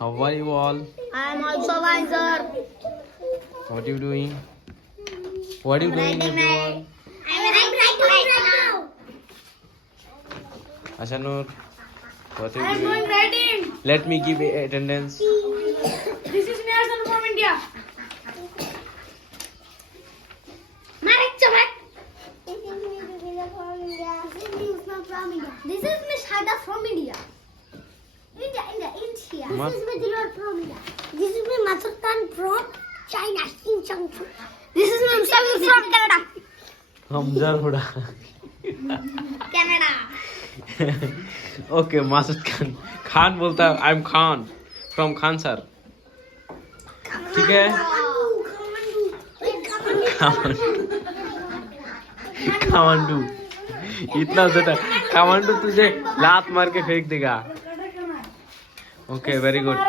How are you all? I am also fine, sir. What are you doing? What are you doing, everyone? I'm writing right now. Ashanur, what are I you am doing? doing writing. Let me give attendance. This is Nelson from India. Marek Chamak. This is Miss Rubina from India. This is Miss from India. This is Miss Hada from India. India. Ma- This is Miss Dilor from India. This is Miss Masud Khan from China. This is Miss Samir from Canada. Hamza Huda. Canada. Okay, Masud Khan. Khan बोलता है I'm Khan from Khan sir. ठीक है? Kamandu. इतना ज़्यादा Kamandu तुझे लात मार के फेंक देगा. Okay, very good.